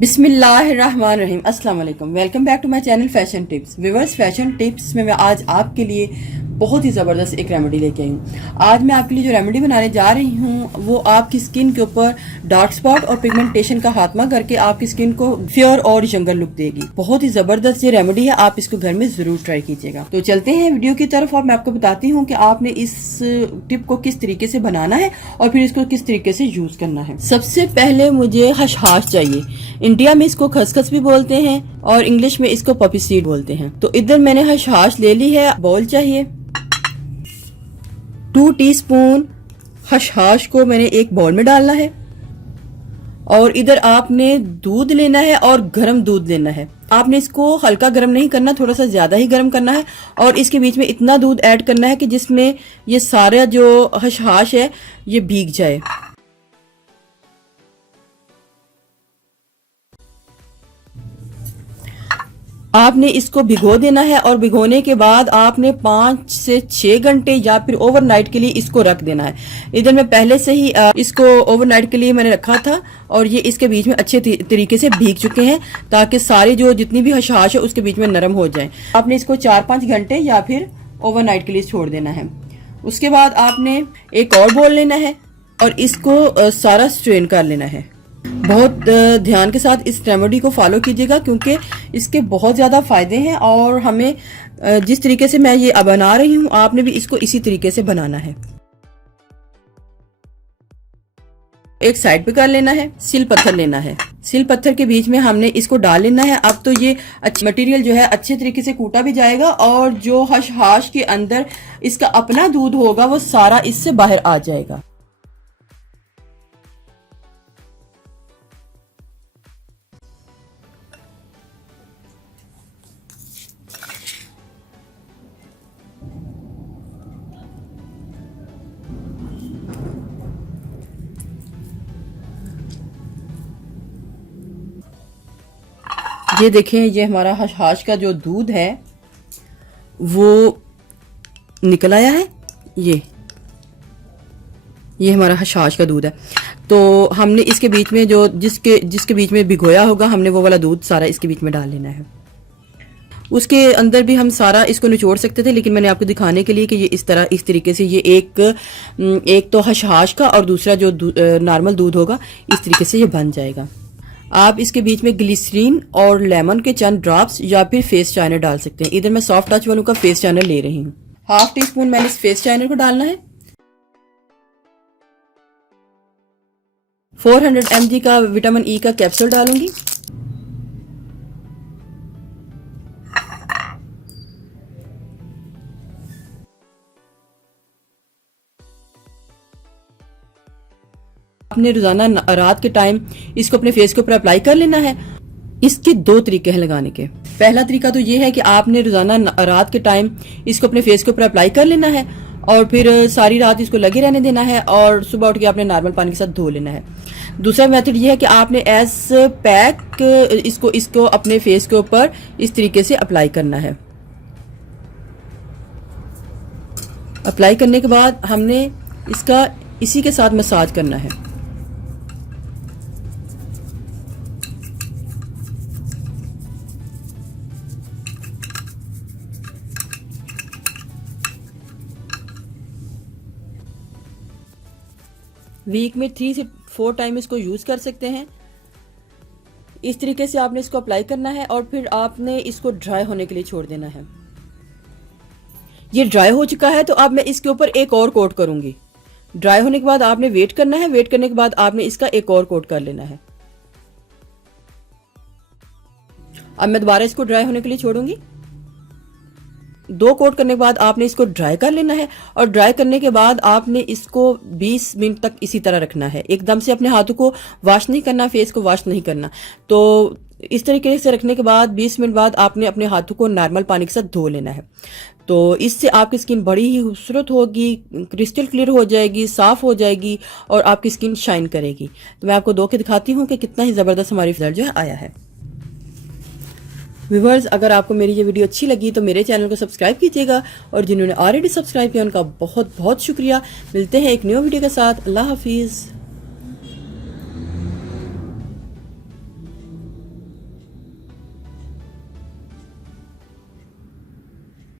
बिस्मिल्लाहिर्रहमानिर्रहीम। अस्सलाम वालेकुम। Welcome back to my channel fashion tips. Viewers, fashion tips में मैं आज आपके लिए बहुत ही ज़बरदस्त एक रेमेडी लेके आई हूँ। आज मैं आपके लिए जो रेमेडी बनाने जा रही हूँ वो आपकी स्किन के ऊपर डार्क स्पॉट और पिगमेंटेशन का खात्मा करके आपकी स्किन को फेयर और यंगर लुक देगी। बहुत ही ज़बरदस्त ये रेमेडी है, आप इसको घर में ज़रूर ट्राई कीजिएगा। तो चलते हैं वीडियो की तरफ और मैं आपको बताती हूँ कि आपने इस टिप को किस तरीके से बनाना है और फिर इसको किस तरीके से यूज करना है। सबसे पहले मुझे हशहाश चाहिए। इंडिया में इसको खसखस भी बोलते हैं और इंग्लिश में इसको पपी सीड बोलते हैं। तो इधर मैंने हशहाश ले ली है। बाउल चाहिए। 2 टीस्पून हशहाश को मैंने एक बाउल में डालना है और इधर आपने दूध लेना है और गर्म दूध लेना है। आपने इसको हल्का गर्म नहीं करना, थोड़ा सा ज्यादा ही गर्म करना है और इसके बीच में इतना दूध ऐड करना है कि जिसमें ये सारा जो हशहाश है ये भीग जाए। आपने इसको भिगो देना है और भिगोने के बाद आपने 5 से 6 घंटे या फिर ओवरनाइट के लिए इसको रख देना है। इधर मैं पहले से ही इसको ओवरनाइट के लिए मैंने रखा था और ये इसके बीच में अच्छे तरीके से भीग चुके हैं ताकि सारी जो जितनी भी हशहाश है उसके बीच में नरम हो जाए। आपने इसको 4-5 घंटे या फिर ओवरनाइट के लिए छोड़ देना है। उसके बाद आपने एक और बाउल लेना है और इसको सारा स्ट्रेन कर लेना है। बहुत ध्यान के साथ इस रेमेडी को फॉलो कीजिएगा क्योंकि इसके बहुत ज़्यादा फ़ायदे हैं और हमें जिस तरीके से मैं ये बना रही हूँ आपने भी इसको इसी तरीके से बनाना है। एक साइड पे कर लेना है। सिल पत्थर लेना है। सिल पत्थर के बीच में हमने इसको डाल लेना है। अब तो ये मटेरियल जो है अच्छे तरीके से कूटा भी जाएगा और जो हशहाश के अंदर इसका अपना दूध होगा वो सारा इससे बाहर आ जाएगा। ये देखें, ये हमारा हशहाश का जो दूध है वो निकल आया है। ये हमारा हशहाश का दूध है। तो हमने इसके बीच में जो जिसके बीच में भिगोया होगा हमने वो वाला दूध सारा इसके बीच में डाल लेना है। उसके अंदर भी हम सारा इसको निचोड़ सकते थे लेकिन मैंने आपको दिखाने के लिए कि ये इस तरीके से ये एक तो हशहाश का और दूसरा जो नॉर्मल दूध होगा इस तरीके से ये बन जाएगा। आप इसके बीच में ग्लिसरीन और लेमन के चंद ड्रॉप्स या फिर फेस शाइनर डाल सकते हैं। इधर मैं सॉफ्ट टच वालों का फेस शाइनर ले रही हूँ। 1/2 टीस्पून मैंने इस फेस शाइनर को डालना है। 400 mg का विटामिन ई का कैप्सूल डालूंगी। आपने रोजाना रात के टाइम इसको अपने फेस के ऊपर अप्लाई कर लेना है। इसके 2 तरीके हैं लगाने के। पहला तरीका तो ये है कि आपने रोजाना रात के टाइम इसको अपने फेस के ऊपर अप्लाई कर लेना है और फिर सारी रात इसको लगे रहने देना है और सुबह उठ के आपने नॉर्मल पानी के साथ धो लेना है। दूसरा मेथड ये है कि आपने एज पैक इसको अपने फेस के ऊपर इस तरीके से अप्लाई करना है। अप्लाई करने के बाद हमने इसका इसी के साथ मसाज करना है। वीक में 3 से 4 टाइम इसको यूज कर सकते हैं। इस तरीके से आपने इसको अप्लाई करना है और फिर आपने इसको ड्राई होने के लिए छोड़ देना है। ये ड्राई हो चुका है तो अब मैं इसके ऊपर एक और कोट करूंगी। ड्राई होने के बाद आपने वेट करना है। वेट करने के बाद आपने इसका एक और कोट कर लेना है। अब मैं दोबारा इसको ड्राई होने के लिए छोड़ूंगी। 2 कोट करने के बाद आपने इसको ड्राई कर लेना है और ड्राई करने के बाद आपने इसको 20 मिनट तक इसी तरह रखना है। एकदम से अपने हाथों को वॉश नहीं करना, फेस को वॉश नहीं करना। तो इस तरीके से रखने के बाद 20 मिनट बाद आपने अपने हाथों को नॉर्मल पानी के साथ धो लेना है। तो इससे आपकी स्किन बड़ी ही खूबसूरत होगी, क्रिस्टल क्लियर हो जाएगी, साफ हो जाएगी और आपकी स्किन शाइन करेगी। तो मैं आपको धो के दिखाती हूँ कि कितना ही ज़बरदस्त हमारी रिजल्ट जो है आया है। व्यूअर्स, अगर आपको मेरी ये वीडियो अच्छी लगी तो मेरे चैनल को सब्सक्राइब कीजिएगा और जिन्होंने ऑलरेडी सब्सक्राइब किया उनका बहुत बहुत शुक्रिया। मिलते हैं एक न्यू वीडियो के साथ। अल्लाह हाफिज़।